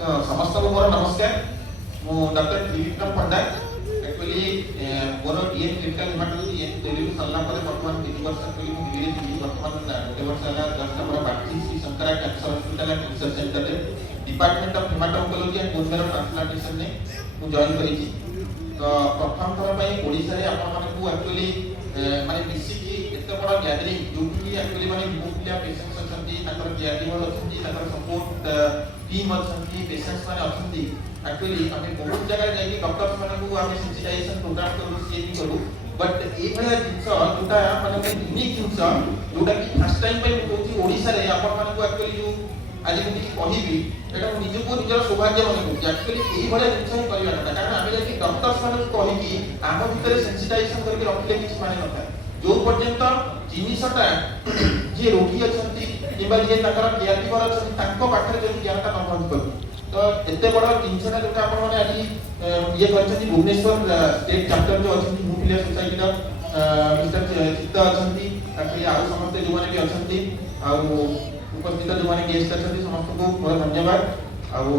तो समस्त को मोर नमस्कार। मु डॉक्टर त्रिविक्रम पंडा एक्चुअली मोर DN clinical haematology in Delhi सरला पर वर्तमान 3 वर्ष एक्चुअली मु दिल्ली थी वर्तमान 2 वर्ष हला जस्ट हमरा बाकी Shri Shankara cancer hospital and research centre रे department of haematology and bone marrow transplantation ने मु जॉइन करी छी। तो प्रथम थर पई ओडिसा रे आपन माने को एक्चुअली माने मिसिकी एते बड़ गैदरिंग जोकि एक्चुअली माने हिमोफिलिया पेशेंट्स अछंती ताकर केयरगिवर अछंती ताकर सपोर्ट टीम अछंती पेशेंट्स माने अछंती एक्चुअली आमे बहुत जगह जाई डॉक्टर्स माने को आमे सेंसिटाइजेशन प्रोग्राम करू सी भी करू बट ए भलिया जिंस जोटा माने यूनिक जिंस जोटा कि फर्स्ट टाइम पे कहूची ओडिसा रे आपन माने को एक्चुअली जो आज मुझे कहबी एटा निज को निजर सौभाग्य माने को एक्चुअली ए भलिया जिंस ही करबा କଥା कारण आमे जति डॉक्टर्स माने को कहि कि आम भितर सेंसिटाइजेशन करके रखले किछ माने नथा जो पर्यंत जिनिसटा जे रोगी अछंती किबा जे ताकर केयरगिवर अछंती तांको पाखरे जति ज्ञानटा न पहुंच पाबी तो एते बड़ जिनसटा जोटा आपण माने आज ये करछथि भुवनेश्वर स्टेट चैप्टर जो अछथि हिमोफिलिया सोसाइटी रो मिस्टर चित्त अछथि ताकि आउ समस्त जो माने भी अछथि आउ उपस्थित जो माने गेस्ट अछथि समस्त को बहुत धन्यवाद। आउ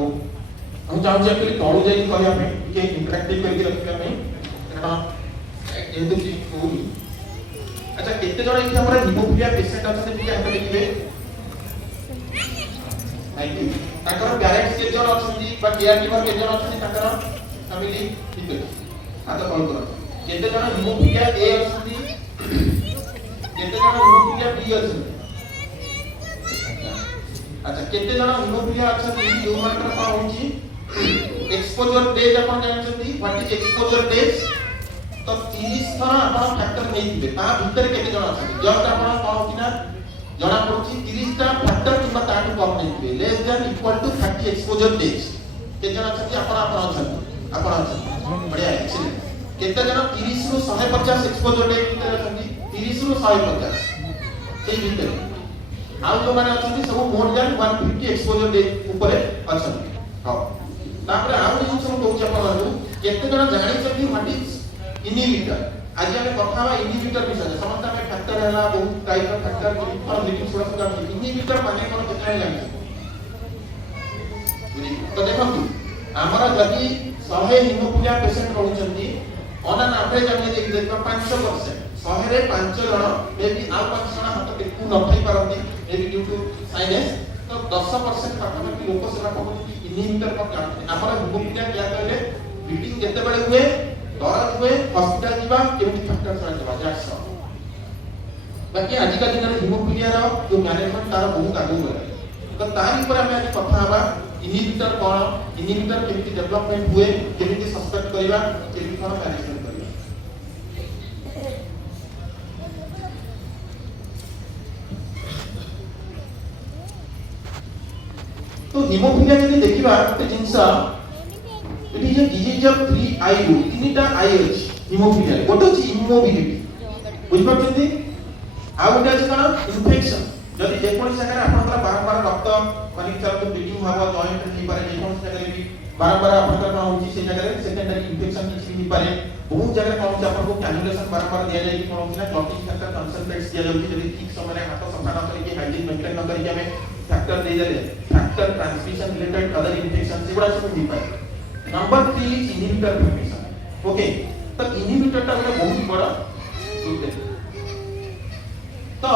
हम चाहू जे तळु जाई कहया पे के इंटरैक्टिव करके रखिया पे कारण जेहेतु जी कोई अच्छा केते जण इथे हमरा हिमोफिलिया पेशेंट अछथि जे हम देखिबे थैंक यू ताकर पेरेंट्स के जण अछथि बा केयरगिवर के जण अछथि ताकर फैमिली ठीक अछि हाथ कॉल करो केते जण हिमोफिलिया ए अछथि केते जण हिमोफिलिया बी अछथि अच्छा केते जण हिमोफिलिया अछथि जो मात्र का होची एक्सपोजर डेज अपन जानछथि व्हाट इज एक्सपोजर डेज तो 30 थरा अपन फैक्टर नै दिबे ता भीतर केते जण अछथि जस्ट अपन कोन होची ना जना पड़छि 30 टा फैक्टर किबा ताटू कम नै दिबे less than equal to 30 exposure days के जण अछथि अपन अछथि बढ़िया एक्सीलेंट केते जण 30 रु 150 एक्सपोजर डेज भीतर अछथि 30 रु 150 सेही भीतर आउ जो माने अछथि सब मोर देन 150 एक्सपोजर डेज ऊपर अछथि हां तापर आउ जे सब कहउछ अपन केते जण जानि छथि व्हाट इज इनहिबिटर आज हमें कथा बा इनहिबिटर विषय समस्त हमें फैक्टर हैला बहुत टाइप ऑफ फैक्टर की पर मीटिंग थोड़ा सा इनहिबिटर माने कोन केतना लागै तो देखंतु हमरा जदी 100 हिमोफिलिया पेशेंट रहउछंती ऑन एन एवरेज हमें देखबा 500% 100 रे 5 जण मे बी आ 5 जण हाथ टेकु न थाई पारंती may be due to sinus तो 10% पाखापाखि लोक सेवा कहउछि इनहिबिटर पर काम हमरा हिमोफिलिया क्या कहले ब्लीडिंग जते बळे हुए दरद हुए हॉस्पिटल जीवा केमि फैक्टर चला जबा जाक्स बाकी आज का दिन हिमोफिलिया रो जो मैनेजमेंट तार बहुत आगु गला तो तारी ऊपर हमें आज कथा हवा इनहिबिटर कोन इनहिबिटर केमि डेवलपमेंट हुए केमि सस्पेक्ट करबा केमि कोन मैनेजमेंट करबा तो हिमोफिलिया यदि देखिबा ते जिंसा it is a disease of 3 आई रूट तीनटा आई अछि हिमोफिलिया गोटे अछि इमोबिलिटी बुझ पाछथि आ गोटे अछि कोन इन्फेक्शन जदि जे कोन जगह आपनकर बारंबार रक्त माने चलतो ब्लीडिंग हवा जॉइंट नि पारे जे कोन जगह भी बारंबार आपनकर कोन होछि से जगह सेकेंडरी इन्फेक्शन किछि नि पारे बहुत जगह कोन होछि आपनको कैनुलेशन बारंबार दिया जाय कि कोन होछि ना क्लॉटिंग फैक्टर कंसंट्रेट्स दिया जाय जदि ठीक समय रे हाथ सफा न करके हाइजीन मेंटेन न करके हमें फैक्टर दे जाले factor transmission related other infection सेगुडा सब दी पाए number 3 is inhibitor formation okay तो इनहिबिटर ता गोटे बहुत बड़ा रूट तो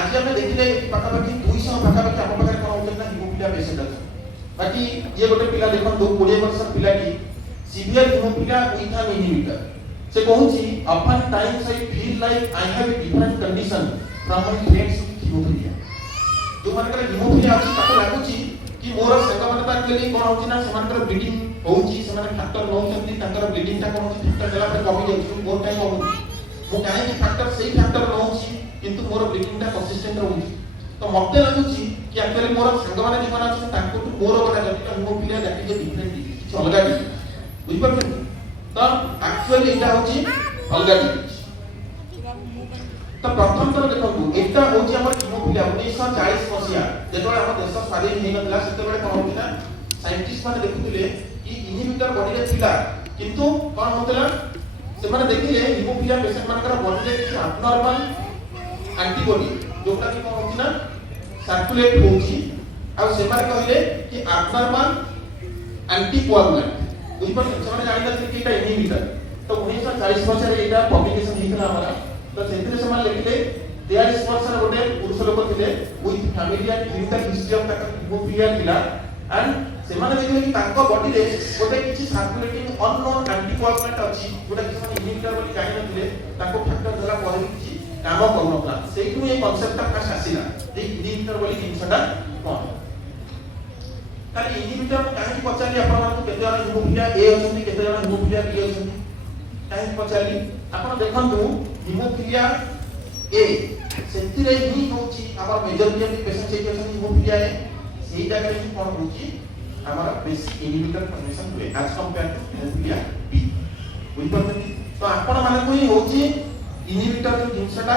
आज हम देखिले पाखापाखि 200 पाखापाखि आप पाखरे कोन होछ ना हिमोफिलिया पेशेंट अछि बाकी ये गोटे पिला देखन 20 वर्ष पिलाटी severe haemophilia with an inhibitor से कहूची अपन times I feel like I have a different condition from my friends with haemophilia जो मानकर हिमोफिलिया अछि ताको लागुची कि मोर संग माने एक्चुअली कोन होची ना समानकर ब्लीडिंग होउची समाने फैक्टर नउछंती ताकर ब्लीडिंग ता कोन होची फैक्टर देला पर कमी जाउची मोर टाइम होउची मो काहे कि फैक्टर सेही फैक्टर नउची किंतु मोर ब्लीडिंग ता कंसिस्टेंट रहउची तो मते लागुची कि एक्चुअली मोर संग माने जे माने अछि ताको तो मोर गोटा जति haemophilia that is different disease अलगा डिजीज बुझ पाछन तो एक्चुअली एटा होची अलगा डिजीज तो प्रथम तर देखो एटा होची हमर हिमोफिलिया 1940 मसिया जेतोळे हम देश स्वाधीन हेइ नतला सेतेबेले कोन होती ना साइंटिस्ट माने देखुतिले कि इनहिबिटर बॉडी रे थिला किंतु कोन होतला से माने देखिले हिमोफिलिया पेशेंट मानकर बॉडी रे किछ अबनॉर्मल एंटीबॉडी जोटा कि कोन होती ना सर्कुलेट होची आ से माने कहले कि अबनॉर्मल एंटी कोआगुलेंट बुझिपार से जानि नथि कि एटा इनहिबिटर तो 1940 मसिया एटा पब्लिकेशन हितला हमरा तो सेतिरे समान लिखले 43 वर्षर गोटे पुरुष लोक थिले with familiar clinical history of haemophilia थिला एंड सेमाने देखले कि तांको बॉडी रे गोटे किछि सर्कुलेटिंग अननोन एंटीकोआगुलेंट अछि जोटा कि ସେମାନେ इनहिबिटर बोली जानि नथिले तांको फैक्टर द्वारा परे किछि काम करनोला सेइतु ए कांसेप्ट ता फास्ट आसीला जे इनहिबिटर बोली जिंसटा कोन ताली इनहिबिटर काहे पचाली आपण मानकु केते जण हिमोफिलिया ए अछंती केते जण हिमोफिलिया बी अछंती काहे पचाली आपण देखंतु हिमोफिलिया ए सेतिरे ही होची हमर मेजॉरिटी ऑफ पेशेंट से अछंती हिमोफिलिया ए सेही जगह रे कोन होची हमर बेसिक इनहिबिटर फॉर्मेशन हुए as compare to haemophilia B बुझ परथि तो आपण मानकु ही होची इनहिबिटर जो जिंसटा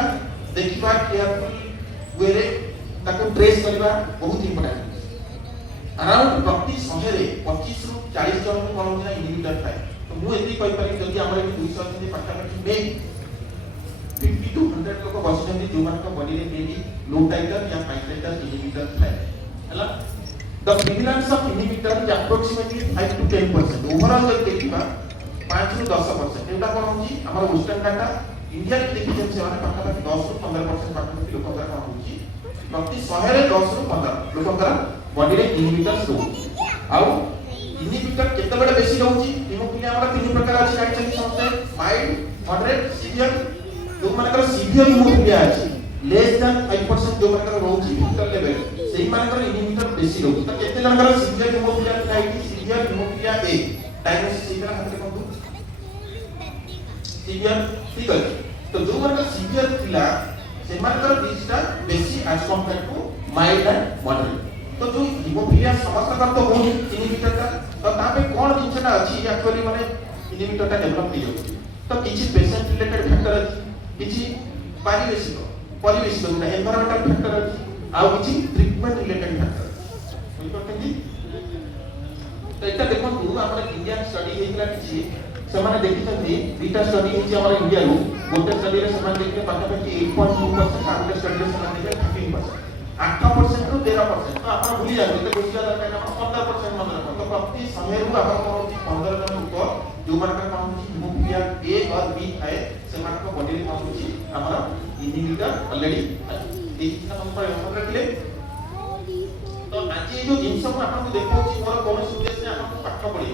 देखिबा केयरफुल वे रे ताको ट्रेस करबा बहुत इंपोर्टेंट अराउंड प्रति 100 रे 25 रु 40 जन को कोन होना इनहिबिटर थाए तो मु एति कहि पारि जदि हमर 200 जन पाठापाठी में 50 टू 100 लोक बसଛନ୍ତି जो मान को बॉडी रे मेबी लो टाइटर या हाई टाइटर इनहिबिटर थाए हला the prevalence of inhibitor is approximately 5 to 10% overall जब देखिबा 5 रु 10% एटा कोन होची हमर वेस्टर्न डाटा इंडिया रे देखि जेम से माने पाठापाठी 10 रु 15% पाठापाठी लोक द्वारा कोन होची प्रति 100 रे 10 रु 15 लोक द्वारा बॉडी रे इनहिबिटर्स रहू आउ इनहिबिटर केते बडे बेसी रहूची हिमोफिलिया हमरा तीन प्रकार अछि जानि छथि समस्ते माइल्ड मॉडरेट सीवियर जो मानकर सीवियर हिमोफिलिया अछि लेस देन 5% जो मानकर रहूची विक्टर लेवल सेही मानकर इनहिबिटर बेसी रहू त केते जनकर सीवियर हिमोफिलिया थाइकी सीवियर हिमोफिलिया ए डायग्नोसिस सीवियर हाथे कोन सीवियर ठीक अछि तो जो मानकर सीवियर थिला से मानकर बीचटा बेसी as compare to mild and moderate तो जो हिमोफिलिया समस्या कर तो होनी इनहिबिटर का तो ता पे कोन जिंसटा अछि एक्चुअली माने इनहिबिटर का डेवलप नै होची तो किछि पेशेंट रिलेटेड फैक्टर अछि किछि परिवेशिक जोटा एनवायरमेंटल फैक्टर अछि आ किछि ट्रीटमेंट रिलेटेड फैक्टर बुझ पड़तै तो एटा देखो हमर इंडियन स्टडी हेइला किछि समाने देखिसथि बीटा स्टडी हेछि हमर इंडिया रो गोटे स्टडी रे समाने देखले पाठापाठी 8.2% आउट स्टडी रे समाने देखले 15% 8% ରୁ 13% तो आपण भूली जाबे तो बुझिया दरकार आपण 15% मन रखो तो प्रति समय रू आपण कोन 15 जन लोक जो मानकर कोन हिमोफिलिया ए और बी है से मान को बॉडी रे कोन होची हमरा इनहिबिटर ऑलरेडी ए नंबर मन रखले तो आज ये जो जिंस को आपण को देखौची मोर कोन उद्देश्य आपण पाठ पढी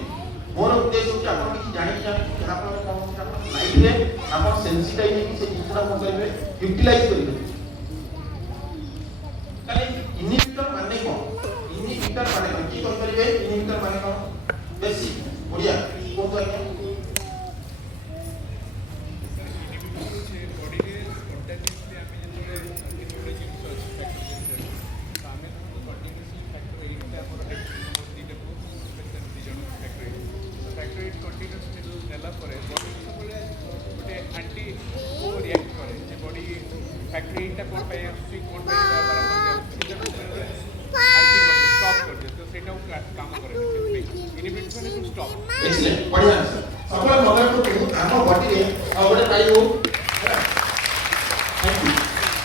मोर उद्देश्य होची आपण किछि जानि जानि जहा पर कोन होची आपण लाइफ रे आपण सेंसिटाइज कि से जिंसरा कोन करबे यूटिलाइज करबे इनहिबिटर माने कोन इनहिबिटर माने कोन की कोन करिवे इनहिबिटर माने कोन बेसिक बढ़िया कोन तो आज्ञा बॉडी रे स्पॉन्टेनियसली आमे जेतरे इनहिबिटर जिंस फैक्टर तो आमे तो कंटीन्यूअसली फैक्टर 8 टा हमर एक्टिविटी डेको स्पेशल डिजन फैक्टर 8 कंटीन्यूअसली नेला परे बॉडी सबले गोटे एंटी को रिएक्ट करे जे बॉडी फैक्टर 8 टा कोन पाए आसी कोन पाए स्टॉप कर दे तो सेटा काम करे इनहिबिटर ने तो स्टॉप एक्सीलेंट बढ़िया सफल मगर को हम बॉडी रे गोटे पाइयो थैंक यू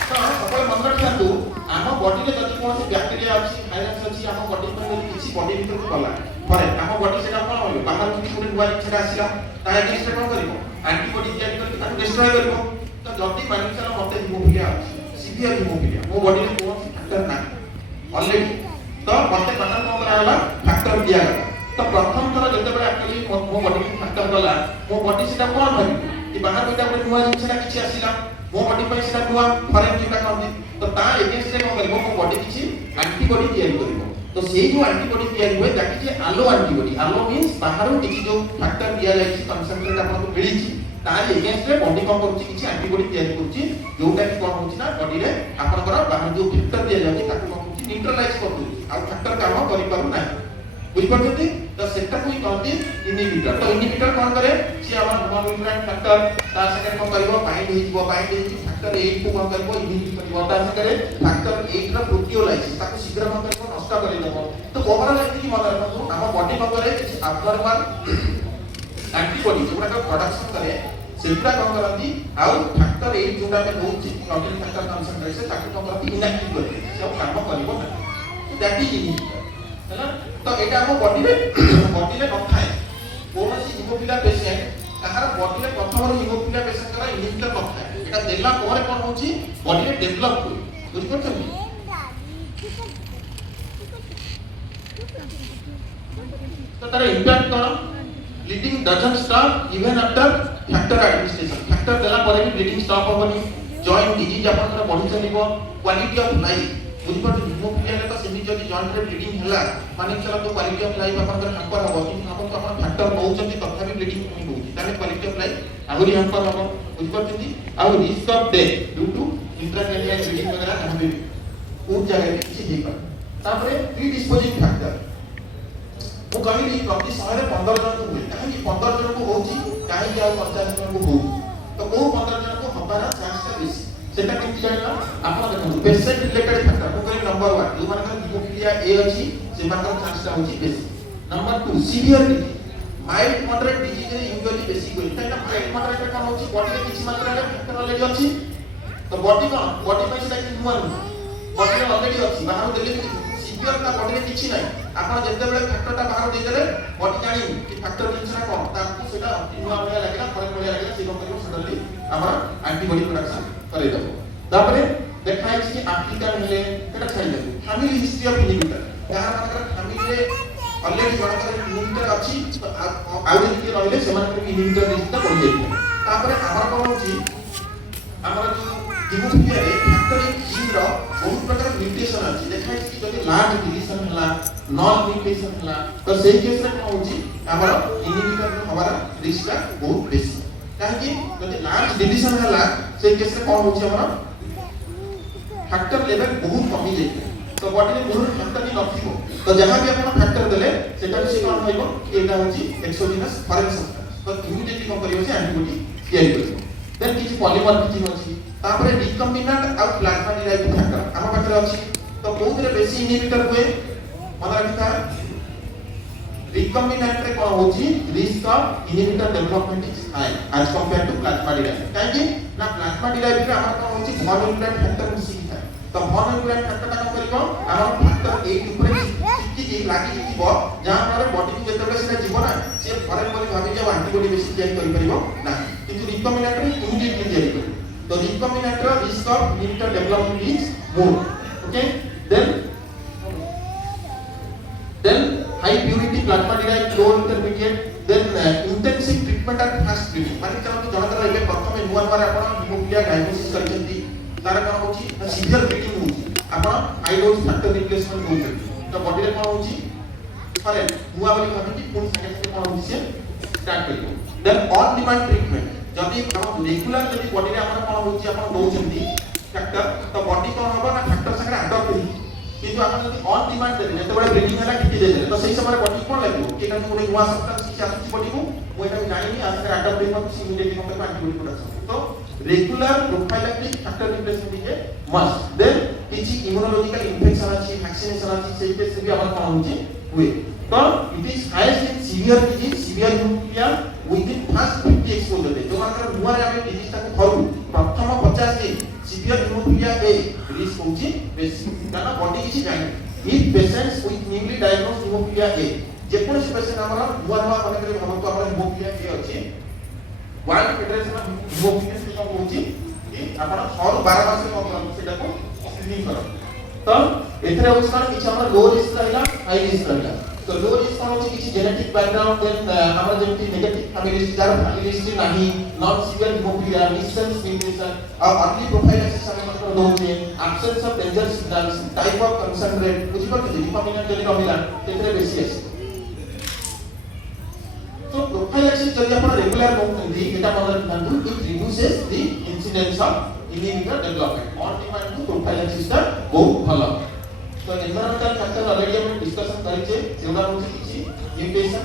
तो सफल मगर खातु हम बॉडी रे जति कोन बैक्टीरिया अछि भाइरस अछि हम बॉडी पर जति किछि बॉडी भीतर को गला फरे हम बॉडी सेटा कोन होय बाहर किछि कोन दुआरी छडा आसिला ता एगेंस्ट कोन करिवो एंटीबॉडी तैयारी करके ताको डिस्ट्रॉय करिवो तो जति मानसर मते हिमोफिलिया अछि सीवियर हिमोफिलिया मो बॉडी रे कोन फैक्टर ना ऑलरेडी तो मते पता कोन कराला फैक्टर दिया गला तो प्रथम थर जते बडे एक्चुअली मो बॉडी में फैक्टर गला मो बॉडी सेटा कोन भाबी कि बाहर कोटा कोन नुवा जिंसटा किछि आसिला मो बॉडी पे सेटा नुवा फॉरेन जिटा कोन तो ता एगेंस्ट रे कोन करबो मो बॉडी किछि एंटीबॉडी तैयारी करबो तो सेही जो एंटीबॉडी तैयारी होय ताकि जे आलो एंटीबॉडी आलो मींस बाहर किछि जो फैक्टर दिया जाय छि कंसंट्रेट आपन को मिली छि तार एगेंस्ट रे बॉडी कोन करूछि किछि एंटीबॉडी तैयारी करूछि जोटा कि कोन होछि ना बॉडी रे आपन कर बाहर जो फैक्टर दिया जाय छि ताकि कोन होछि न्यूट्रलाइज कर दउछि आ फैक्टर काम करि पारु नाही बुझ पड़छथि तो सेटा कोई कहती इनहिबिटर तो इनहिबिटर कोन करे सी हमर मोनोन्यूक्लियोटाइड फैक्टर ता संगे कोन करबो बाइंड होई फैक्टर 8 को कोन करबो इनहिबिट करबो ता संगे फैक्टर 8 रा प्रोटियोलाइसिस ताको शीघ्र कोन करबो नष्ट करि देबो तो ओवरऑल एति मन रखो हम बॉडी पकरे किछि अब्नॉर्मल एंटीबॉडी जोटा का प्रोडक्शन करे सेटा कोन करंती आउ फैक्टर 8 जोटा में होछि प्रोटीन फैक्टर कंसंट्रेशन ताको कोन करंती इनएक्टिव करे सब काम करबो ना दैट इज इनहिबिटर ହେଲା ତ एटा हम बॉडी रे न थाए कोनोसी हिमोफिलिया पेशेंट ताहार बॉडी रे प्रथम हिमोफिलिया पेशेंट करा इनिबिटर न थाए एटा देला परे कोन होची बॉडी रे डेवलप होई बुझ पड़छन तो तार impact cone bleeding doesn't stop even after factor administration factor देला परे भी ब्लीडिंग स्टॉप होबनी जॉइंट डिजीज आपन बढ़ी चलिबो क्वालिटी ऑफ लाइफ बुझ पड़छ हिमोफिलिया ले तो सेमी जदी जॉइंट रे ब्लीडिंग हला माने चला तो क्वालिटी ऑफ लाइफ आपन हैम्पर हो कि आपन तो आपन फैक्टर नउचंती तथापि ब्लीडिंग कमी होउची ताने क्वालिटी ऑफ लाइफ आहुरी हैम्पर हो बुझ पड़छती आ risk of death due to intracranial bleeding वगैरह हम भी उन जगह पे किसी दे पर तापरे प्रीडिस्पोजिंग फैक्टर मु कहली प्रति समय 15 जन को हुए काहे 15 जन को होची काहे कि 50 जन को हो तो को 15 जन को हबार चांस का बेसी सेटा केमति जानला आपण देखो पेशेंट रिलेटेड फैक्टर को कहली नंबर 1 जो मानकर हिमोफिलिया ए अछि से मानकर चांस ता होची बेसी number 2 severe disease mild moderate disease रे यूजुअली बेसी होई काहे माइल्ड मॉडरेट कोन होची बॉडी रे किछि मात्रा रे फैक्टर ऑलरेडी अछि तो बॉडी में सेटा कि नुआ बॉडी रे ऑलरेडी अछि बाहर देले सीवियर का बॉडी रे किछि नै आपण जेते बेले फैक्टर ता बाहर दे देले बॉडी जानि कि फैक्टर किछि ना कोन ताकू सेटा नुआ भलिया लागला फरक भलिया लागला से करियो सडनली हमर एंटीबॉडी प्रोडक्शन करे दबो तापरे देखाइ कि आफ्रिका हेले एटा छाइ दबो फैमिली हिस्ट्री ऑफ इनिबिटर यार मानकर फैमिली रे ऑलरेडी जनकर इनिबिटर अछि आउ जे रहले सेमान इनिबिटर लिस्ट पड़ जाय तापरे हमर कोन होछि हमर जो हिमोफिलिया रे फैक्टर जीन रो बहुत प्रकार म्यूटेशन अछि देखाइ कि जदि लार्ज डिलीशन हला नॉन म्यूटेशन हला तो सेही केस रे कोन होछि हमर इनिबिटर हमारा रिस्क का बहुत बेसी काहे कि जदि लार्ज डिलीशन हला सेही केस रे कोन होछि हमर फैक्टर लेवल बहुत कमी जाय तो बॉडी रे बहुत फैक्टर नि नथिबो तो जहां भी आपण फैक्टर देले सेटा से कोन होइबो एटा होछि एक्सोजिनस फॉरेन सब्सटेंस तो इमीडिएटली कोन करियो से एंटीबॉडी तैयारी करियो देन किछि पॉलीमॉर्फिज्म अछि तापरे रिकम्बिनेंट और प्लाज्मा डिराइव्ड फैक्टर हम पाखरे अछि तो बहुत रे बेसी इनिबिटर हुए मन रखिता रिकम्बिनेंट रे कोन होछि risk of inhibitor development is high as compare to plasma derived काहे ना प्लाज्मा डिराइव्ड रे हमर कोन होछि मोनोन्यूक्लियर फैक्टर मिसिंग था तो मोनोन्यूक्लियर फैक्टर का करिबो हमर फैक्टर 8 ऊपर चिपकी जे लागि जिवो जहां पर बॉडी को जेते बेले से जीवो ना से फॉरेन बॉडी भाबी जे एंटीबॉडी बेसी तैयारी करि परिबो ना किंतु रिकम्बिनेंट रे इमीडिएटली तैयारी करिबो तो recombinant risk of inhibitor development is more okay then high purity plasma derived low intermediate then intensive treatment at fast bleeding माने चलो जनकर एबे प्रथमे नुवा नुवा आपण हिमोफिलिया डायग्नोसिस करछंती तार कोन होची सीवियर ब्लीडिंग होची आपण हाई डोज फैक्टर रिप्लेसमेंट होची तो बॉडी रे कोन होची फरे नुवा बोली भाबिची कोन संगे कोन होची से स्टार्ट करियो देन ऑन डिमांड ट्रीटमेंट जदि हम रेगुलर जदि बॉडी रे हमर कोन होची आपण दोउचंती फैक्टर तो बॉडी कोन होबा ना फैक्टर संगे अडॉप्ट होई किंतु आपण जदि ऑन डिमांड देले जते बडे ब्लीडिंग हला किति देले तो सही समय बॉडी कोन लागो कि कानी गोटे नुवा सब्सटेंस किछि आछि बॉडी को मो एटा जानिनी आ संगे अडॉप्ट होई मत इमीडिएटली हम एंटीबॉडी प्रोडक्शन तो regular prophylactic factor replacement is must then किछि इम्यूनोलॉजिकल इन्फेक्शन अछि वैक्सीनेशन अछि सेही पे से भी आपण कोन होची हुए तो it is highest in severe disease severe haemophilia within first 50 exposure day जो मानकर नुआ रे आमे डिजीज ताको धरु प्रथम 50 दिन सीवियर हिमोफिलिया ए रिस्क होची बेसी काना बॉडी किछि जानि if patients with newly diagnosed haemophilia A J cone patient हमर नुआ नुआ मानकर हमर तो हमर हिमोफिलिया ए अछि वर्ल्ड फेडरेशन ऑफ हिमोफिलिया से कोन होची कि आपण हर 12 मास रे कोन सेटा को स्क्रीनिंग करो तो एथरे होछन किछि हमर लो रिस्क रहला हाई रिस्क रहला तो लो रिस्क कोन होची किछि जेनेटिक बैकग्राउंड देन हमर जेमति नेगेटिव फैमिली हिस्ट्री जार फैमिली हिस्ट्री नाही non severe haemophilia missense mutation और अर्ली प्रोफाइलैक्सिस हम मतलब दोचे absence of danger signals type of concern rate बुझि पड़ते रिकम्बिनेंट जदि कमिला तेथरे बेसी अछि तो प्रोफाइलैक्सिस जदि आपण रेगुलर नोचंदी एटा मन रखंतु it reduces the incidence of inhibitor development on demand to prophylaxis ता बहुत भलो तो एनवायरमेंटल फैक्टर ऑलरेडी हम डिस्कशन करिचे एवडा होची किछि म्यूटेशन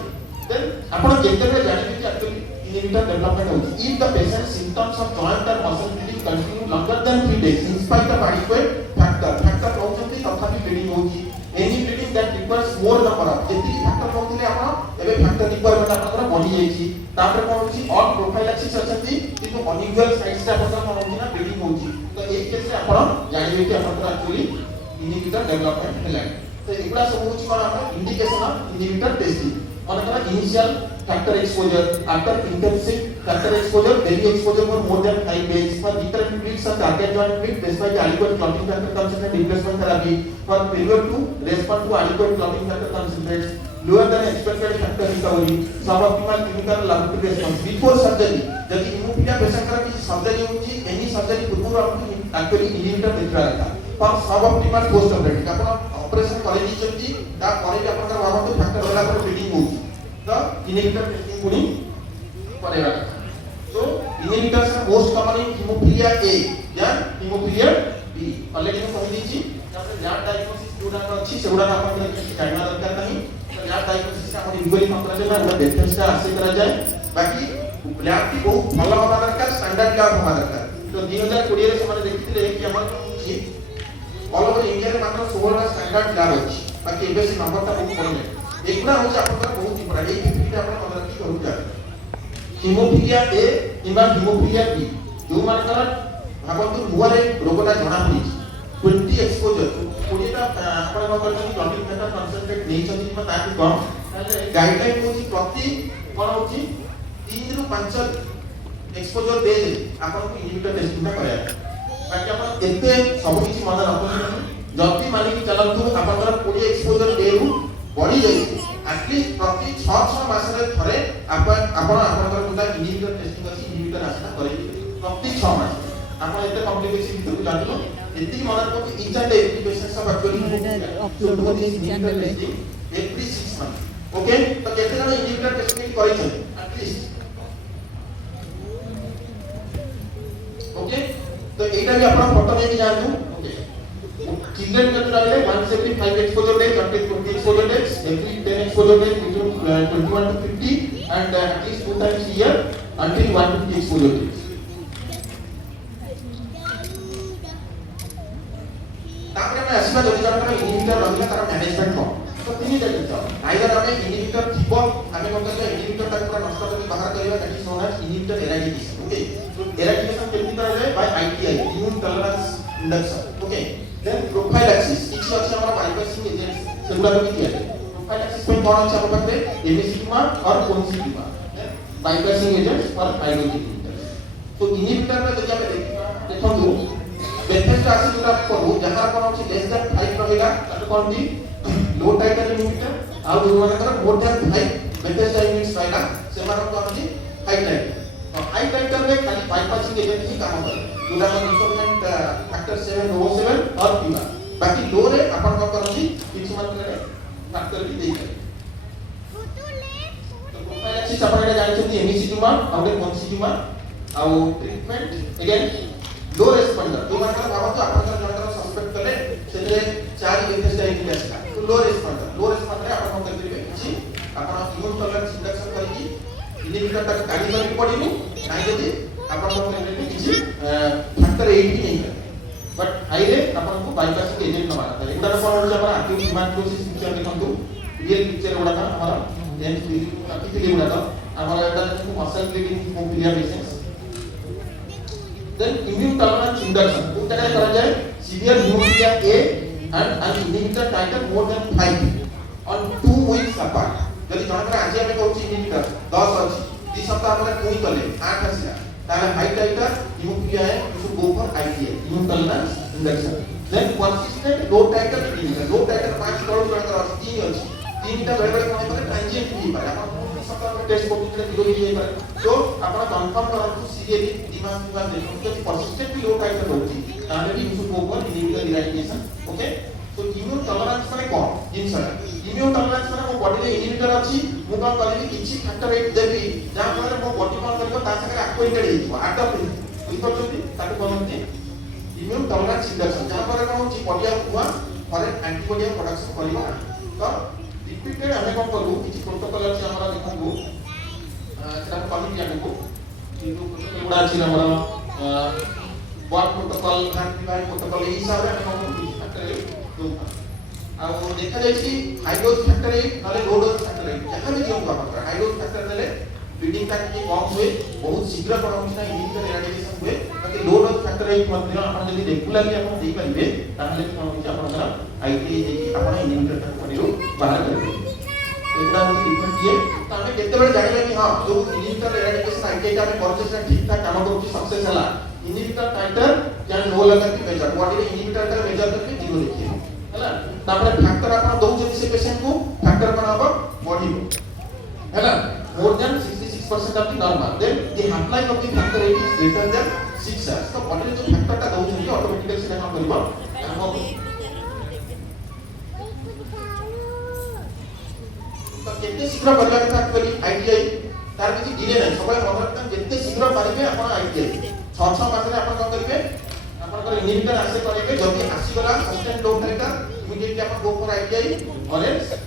देन आपण जेतेबे जानिबे कि एक्चुअली इनिबिटर डेवलपमेंट होची if the patient symptoms of joint और muscle bleeding continue longer than 3 days in spite of adequate factor होचंती तथापि ब्लीडिंग होची any bleeding that requires more number of जेति फैक्टर होतले आपण एबे फैक्टर रिक्वायरमेंट आपनकर बढ़ी जाईची तापर कोन होची ऑल प्रोफाइलैक्सिस अछंती किंतु अनयूजुअल साइड से आपनकर कोन होची ना ब्लीडिंग होची तो एक केस रे आपण जानिबे कि आपनकर एक्चुअली इनिबिटर डेवलपमेंट हेला तो एगुडा सब होची कोन हम इंडिकेशन ऑफ इनहिबिटर टेस्टिंग मन करा initial factor exposure after intensive factor exposure daily exposure for more than 5 days for different treats and target joint treat despite adequate clotting factor concentrate replacement therapy for failure to respond to adequate clotting factor concentrates lower than expected factor recovery suboptimal clinical laboratory response before surgery यदि haemophilia patient का किसी surgery होची any surgery पूर्व आपको actually inhibitor देखा रहता पर सबऑप्टिमल post operative आपण ऑपरेशन करे दी चंची ता करे भी आपण भाबंतु फैक्टर होला पर ब्लीडिंग होची तो इनहिबिटर टेस्टिंग पुनी करेगा तो inhibitors are most common in haemophilia A या हेमोफिलिया बी ऑलरेडी मैं कहि दीची तापर ल्যাব डायग्नोसिस जोडा अछि सेगुडा आपण के जानना दरकार नहीं तो ल्যাब डायग्नोसिस से आपण रिकवरी कंट्रोल जे ना डिफरेंस का आसे करा जाए बाकी ल्যাब की बहुत भलो होबा दरकार स्टैंडर्ड ल्যাब होबा दरकार तो 2020 रे से माने देखिले कि हमर छी ऑल ओवर इंडिया रे मात्र 16 टा स्टैंडर्ड ल्যাब अछि बाकी एबे से नंबर ता बहुत कम है एकना हो जे आपण बहुत इंपोर्टेंट ए फिफ्टी आपण मतलब की करूचा हेमोफिलिया ए किबा हेमोफिलिया बी जो मानकर भाबंतु मुआरे रोगटा जणा पड़ी 20 एक्सपोजर 20 टा आपण नंबर की क्लॉटिंग फैक्टर कंसंट्रेट नहीं छथि किबा ताकि कम ताले गाइडलाइन होची प्रति कोन होची 3 रु 5 एक्सपोजर दे आपण को इनहिबिटर टेस्टिंग करा बाकी आपण एते सब किछि मन रखनी जति मानि कि चलंतु आपनकर 20 एक्सपोजर दे रु बढ़ी जाई एटलीस्ट प्रति 6 मास रे थरे आपण आपनकर जोटा इनहिबिटर टेस्टिंग अछि इनहिबिटर आस्था करै प्रति 6 मास आपण एते कॉम्प्लिकेशन भितर जानिलो एति मन को इच एंड एवरी पेशेंट सब एक्चुअली अपलोड होले चैनल रे एवरी 6 मंथ ओके तो केते जण इनहिबिटर टेस्टिंग करै छै एटलीस्ट ओके तो एटा भी आपण फोटो लेके जानू ओके चिल्ड्रन का जो है 175 exposure days until 20 exposure days every 10 exposure days between 21 to 50 and at least 2 times a year until 150 exposure days तापर हम आसीबा जदि जण का इनहिबिटर रहला तार मैनेजमेंट को तो तीन देखियो आइदर हमें इनहिबिटर थिबो हमें कोन कहबे इनहिबिटर ता पूरा नष्ट करके बाहर करियो that is known as inhibitor eradication okay तो एराडिकेशन केमि करा जाय by ITI immune tolerance induction okay then prophylaxis किछि अछि हमरा बाइपासिंग एजेंट्स सेगुडा भी किया प्रोफाइलैक्सिस में कोन अछि हमरा पाखरे एमिसिमा और कोनसिटिमा बाइपासिंग एजेंट्स और पाइलोजिक तो इनहिबिटर में जदि हम देखंतु बेथेस्ट आसी जोटा करू जहां कोन अछि लेस देन 5 रहेगा तातो कोन दी लो टाइटर इनहिबिटर आ जो मानकर मोर देन 5 बेथेस्ट यूनिट्स रहेगा से मानक कोन अछि हाई टाइटर तो हाई टाइटर में खाली बाइपासिंग एजेंट ही काम करे जोटा हम इंस्ट्रूमेंट फैक्टर 7 रो 7 और पीवा बाकी लो रे अपन को करछि किछु मात्रा फैक्टर भी देई तो प्रोफाइलैक्सिस अपन जानि छथि एमिसिटिमा और कोनसिटिमा आ ट्रीटमेंट अगेन लो रेस्पोंडर जो मानकर भाबतो आपण जनकर सस्पेक्ट कले सेते 4 बेथेस्ट यूनिट आछा तो लो रेस्पोंडर आपण को करबे छि आपण इम्यून टॉलरेंस इंडक्शन करिकि इनहिबिटर तक काढी कर पडिनु नाही जदि आपण को करबे किछि फैक्टर 8 भी नहीं करे बट हाई रे आपण को बाइपास के एजेंट नमाना करे उदाहरण कोन होय आपण एक्टिव हिमाटोसिस पिक्चर देखंतु रियल पिक्चर उडा हमरा जेन एक्टिवली उडा हमरा एटा muscle bleeding haemophilia patients then immune tolerance induction वो क्या करा जाए severe hemophilia A and an inhibitor titer more than 5 on 2 weeks apart यदि जनकर आज हम कहउची इनहिबिटर 10 अछि 2 सप्ताह हमरे कोई तले 8 आसिया ताले हाई टाइटर हेमोफिलिया है you should go for ITI immune tolerance induction then consistent low titer inhibitor low titer 5 crore जनकर अछि 3 अछि 3 टा बेले बेले कोन करे ट्रांजिएंट ही पारे आपण टेस्ट करते जीरो ही जाई पारे तो आपण कंफर्म करंतु सीरियसली दिमाग में देखो कि परसिस्टेंटली लो टाइटर होची ताले भी issue over inhibitor eradication okay तो इम्यून टॉलरेंस माने कोन जिंस इम्यून टॉलरेंस माने मो बॉडी रे इनहिबिटर अछि मु कोन करबी किछि फैक्टर 8 देबी जा फଳରେ मो बॉडी कोन करबो ता संगे अक्वाइंटेड हेइबो आटो बुझिपछथि ताको कोनते इम्यून टॉलरेंस इंडक्शन जा फଳରେ कोन होची बॉडी हुआ फॉरेन एंटीबॉडी प्रोडक्शन करिबो तो रिपीटेड हमें कोन करू किछि प्रोटोकॉल अछि हमरा देखंगु सेटा कमिटी आनको किंतु प्रोटोकॉल गुडा अछि हमरा one protocol hand divide protocol एही हिसाब रे हम कोन फैक्टर दो आ देखा जाय छी हाई डोज फैक्टर नले लो डोज फैक्टर जहां भी दियो हमरा हाई डोज फैक्टर देले ब्लीडिंग का की कम हुए बहुत शीघ्र कोन होना इनहिबिटर इराडिकेशन हुए जदि लो डोज फैक्टर 8 मध्ये आपण जदि रेगुलरली आपण देई परिबे ताहले कोन होची आपनकर आईटीआई देकी आपण इनहिबिटर टा करियो बाहर करबे एगुडा होची डिफरेंट ये तो हमें केते बेले जानिबा कि हां जो इनहिबिटर एराडिकेशन आईटीआई टा हमें करछे से ठीक ठाक काम करूची सक्सेस हला इनहिबिटर टाइटर कैन नो लगा कि मेजर व्हाट इज इनहिबिटर का मेजर करके जीरो देखिए हला तापर फैक्टर आपण दउ जदि से पेशेंट को फैक्टर कोन हबो बढ़िबो हला more than 66% of the normal then the half life of the factor 8 is greater than 6 hours so body जो factor टा दउछी ऑटोमेटिकली से काम करबो काम तो केते शीघ्र करला कथा एक्चुअली आईटीआई तार किछि डिले नै सबले मदर जेते शीघ्र पारिबे आपण आईटीआई 6 मास रे आपण कोन करिवे आपनकर इनहिबिटर आसे करिवे जदि आसी गला सस्टेन लो ट्रेकर इमीडिएटली आपण गो फॉर आईटीआई और एल्स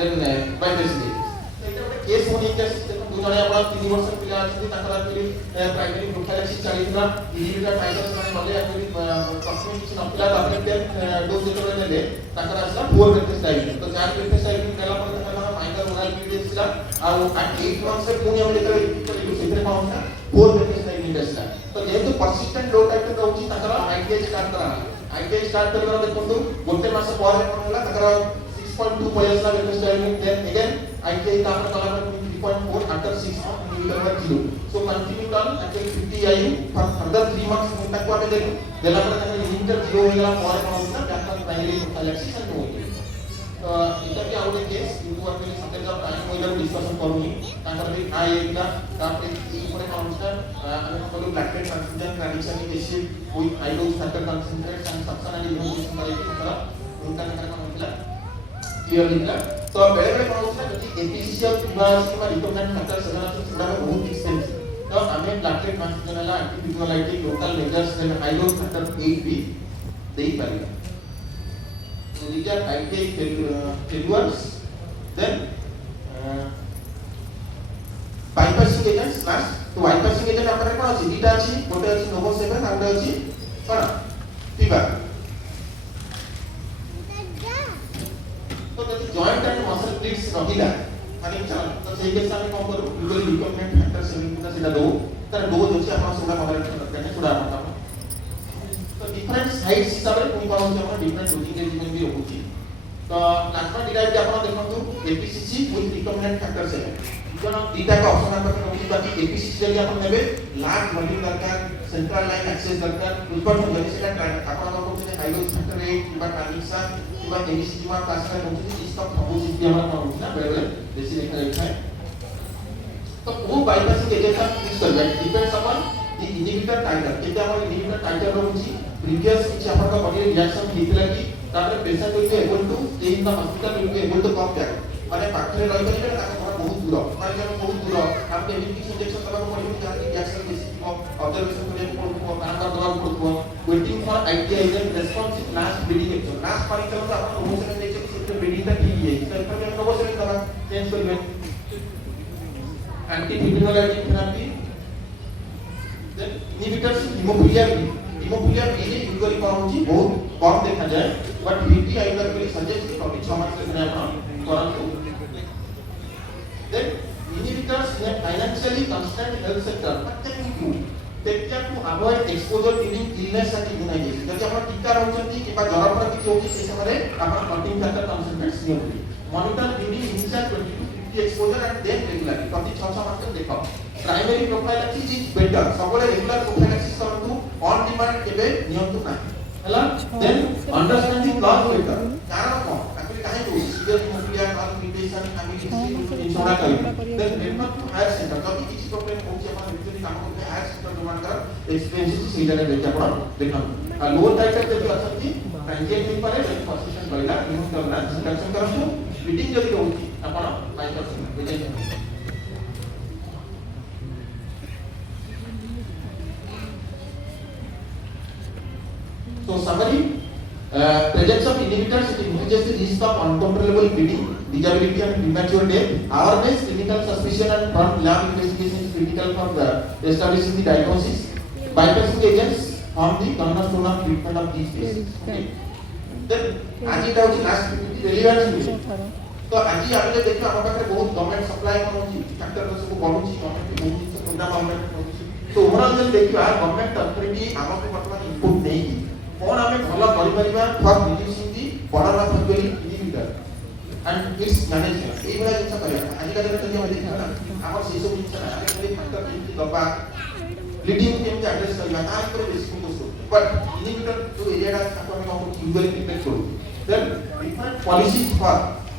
देन बाय केस होनी के देखो दु जने आपण 3 वर्ष पिला अछि ताकर एक्चुअली प्राइमरी प्रोफाइलसिस चलितला इनहिबिटर टाइटस माने बले एक्चुअली कंपनी किछ नपिला तापर पे डोज जेतले नेले ताकर आसला 4 वेटेस डायबिटीज तो 4 वेटेस डायबिटीज नेला पर ताकर माइनर ओरल पीरियड छिला आ 8 मंथ्स रे पुनी हम जेतले रिपीट सेतरे पाउना 4 वेटेस डायबिटीज आसला तो जेहेतु परसिस्टेंट लो टाइटर रहउची ताकर आईटीआई स्टार्ट करा आईटीआई स्टार्ट करला देखंतु गोटे मास पर कोन होला ताकर 6.2 पयसला वेटेस डायबिटीज देन अगेन ITI का आपने कॉलम में 3.4 after 6 months inhibitor पर 0 so continue on actually 50 IU for further 3 months तक को आपने देखो देला पर तक inhibitor 0 हो गया और कौन होता है डॉक्टर प्राइमरी प्रोफाइलसिस एंड नो इधर के आउट केस इनको आपने सब्जेक्ट ऑफ टाइम में इधर डिस्कशन करूंगी ताकर भी आए इतना आपने ई पर कौन सा हमें बोलो लैक्टेट ट्रांसफ्यूजन ट्रांजिशन केस कोई high dose factor concentrate and substance and immune correct तरह उनका क्या होता है क्लियर लिखा तो बेले बेले कौन होता है कि एपीसीसी और प्रीवास के रिकमेंड फैक्टर सेवन थोड़ा बहुत एक्सपेंसिव तो हमें लैक्टेट ट्रांसफ्यूजन वाला एंटीपिकुलाइटिक लोकल मेजर्स में हाई डोज फैक्टर 8 भी दे ही पाएगा so these are ITI failures then bypassing agents last तो bypassing agent आपरे कोन अछि दीटा अछि गोटे अछि नोवो 7 आ गोटे अछि कोन फीवर तो जब जॉइंट एंड मसल प्लीट्स रहिला माने चल तो सेही केस में कोन करू यूजुअली रिकमेंड फैक्टर 7 का सेटा दो तार डोज अछि आपण सुडा मदर करने सुडा आपण तो डिफरेंट साइट्स हिसाब रे कोन कोन हम डिफरेंट डोजिंग रेजिमेंट भी होची तो प्लाज्मा डिराइव आपण देखंतु एपीसीसी विथ रिकमेंड फैक्टर 7 जन दीटा का ऑप्शन आपण होची बाकी एपीसीसी जदी आपण नेबे लार्ज वॉल्यूम दरकार सेंट्रल लाइन एक्सेस दरकार ऊपर से जदी सेटा आपण को हाई डोज फैक्टर 8 किबा ट्रांजिशन किबा एबीसी किबा क्लासिफाई होची इसका प्रोपोजिट भी हमरा होची ना बेले बेले बेसी देखा जाता है तो वो बाईपासिंग एजेंट का यूज कर जाए डिपेंड्स अपॉन द इनहिबिटर टाइटर केते हमर इनहिबिटर टाइटर होची प्रीवियस किछ आपण का बॉडी रिएक्शन हितला की तारे patient will be able to stay in the hospital will be able to come back माने पाखरे रहि गले ताका घर बहुत दूर माने जब बहुत दूर आपने एबीसी इंजेक्शन दबा पड़िबो जहां की रिएक्शन बेसी को ऑब्जर्वेशन करे पड़ो काना दबा पड़ो waiting for ITI and responsive last bleeding action last पानी चलो तो आपण बहुत से देखे कि ब्लीडिंग तक की है तो पर हम लोगों से दवा चेंज करबे anti fibrinolytic therapy then inhibitors haemophilia B usually कौन होची बहुत कम देखा जाए बट फिर आई विल रिकमेंड सजेस्ट कि प्रति 6 मास में आपण करंतु then inhibitors in a financially constrained health sector what can we do take care to avoid exposure during illness and immunization जब आपण टीका रहउछंती किबा जरा पर किछ होची से समय आपण प्रोटीन फैक्टर कंसंट्रेट्स नियमली monitor during initial 20 to 50 exposure and then regularly प्रति 6 मास में देखो प्राइमरी प्रोफाइलैक्सिस इज बेटर सबले रेगुलर प्रोफाइलैक्सिस करंतु ऑन डिमांड केबे नियंतु नाही हला देन अंडरस्टैंडिंग कॉज बेटर कारण कोन एक्चुअली काहे हो सीवियर हिमोफिलिया कॉज म्यूटेशन एमिलिटी इंसोना करी then refer to higher centre जब किसी प्रॉब्लम होची अपन यूजुअली काम करते हायर सेंटर डिमांड कर एक्सपेंसिव से जगह देते आपण देखन आ लो टाइटर जब असंती ट्रांजिएंट दिन पारे परसिस्टेंट बइला रिमूव करना सिलेक्शन करछु ब्लीडिंग जदी होची आपण 5% बुझे So summary, presence of inhibitors it increases the risk of uncontrollable bleeding, disability and premature death. Awareness, clinical suspicion and prompt lab investigation is critical for establishing the diagnosis. Bypassing agents harm the cornerstone of treatment of these cases. Okay. Then आज इटा होची last relevance तो आज आपले देखो हम पाखरे बहुत गवर्नमेंट सप्लाई कोन होची फैक्टर सब बढ़ुची गवर्नमेंट बहुत प्रोग्राम हम होची तो ओवरऑल जब देखिबा गवर्नमेंट अथॉरिटी हमको वर्तमान इनपुट देई कोन हमें भलो करि परिबा for reducing the border of factory individual and its management ए बला जिंस करिया आज का जब हम देखा ना हमर से सब जिंस ना आगे कोई फैक्टर केमति दबा लीडिंग केमति एड्रेस करबा ता ऊपर बेसी फोकस करू बट इंडिविजुअल जो एरिया ताको हम इंडिविजुअली ट्रीटमेंट करू then different policies for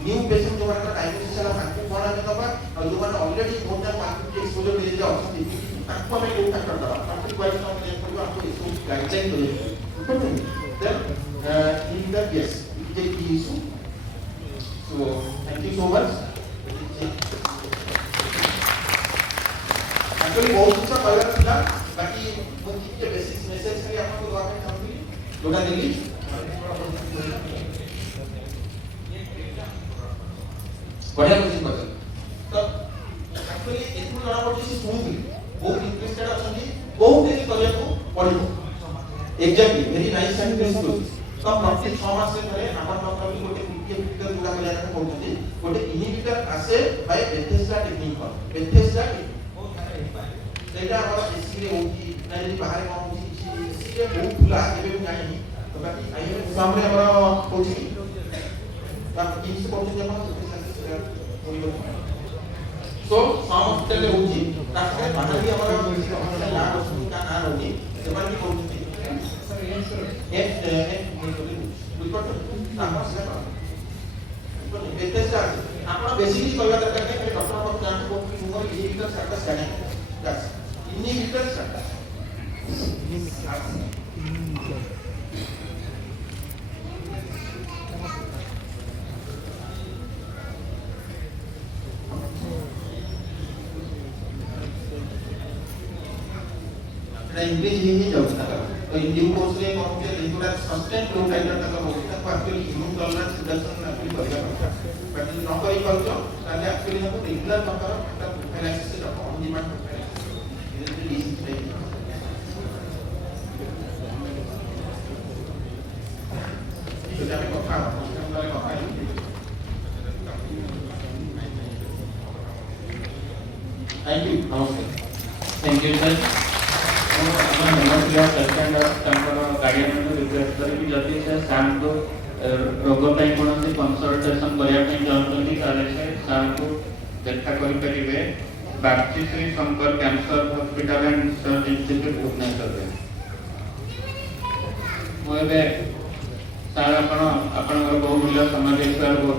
new patient जो मानकर डायग्नोसिस वाला मानक कोन हमें दबा और जो माने ऑलरेडी मोर देन 150 एक्सपोजर ले जा अछंती ताको हमें कोन फैक्टर दबा कंट्री वाइज हम ले करबा आपको इसको गाइडलाइन करू then in the yes it is a key issue so thank you so much actually बहुत कुछ कहला था बाकी मुझे के बेसिक मैसेज खाली आपको दवा में चाहूंगी जोड़ा देली बढ़िया क्वेश्चन बता तो एक्चुअली एथु जଣା पड़छि स्मूथली बहुत इंटरेस्टेड अछंती बहुत देरी करिया को पड़िबो exactly very nice and peaceful तो प्रति 6 मास से थरे हमर डॉक्टर भी गोटे पीपीए फिटर जोड़ा करिया को पड़छि गोटे इनहिबिटर आसे बाय बेथेस्डा टेक्निक बेथेस्डा सेटा हमर एसीरे होती नाली बाहर कम होती एसीरे बहुत खुला एबे भी जानि तो बाकी आइए सामने हमर होची तब टीम से पड़छि हम तो सामने होची ताके बाहर भी हमर ला का ना होती सेमान की पड़छि बेथेस्डा आपण बेसिकली कहला दरकार नै खाली डॉक्टर पर जान को मोर इनहिबिटर स्टेटस जाने बस इनहिबिटर स्टेटस इंक्रीज ही जाउता तो इन ड्यू कोर्स रे कोन के रेगुलर सस्टेन लो टाइटर तक होता है एक्चुअली ह्यूमन टॉलरेंस रिडक्शन अपनी करिया पड़ता बट न करि पाउछो ताले एक्चुअली हमको रेगुलर प्रकार का प्रोफाइलाइसिस से ऑन डिमांड थैंक यू नमस्ते thank you sir guardian request करी जदि से सर को रोग पर कौन कंसल्टेशन करने चाहते से सर को देखा करेंगे बापची Shri Shankar cancer hospital and research institute Bhubaneswar मुझे सर बहुत मूल्य समय देखा बहुत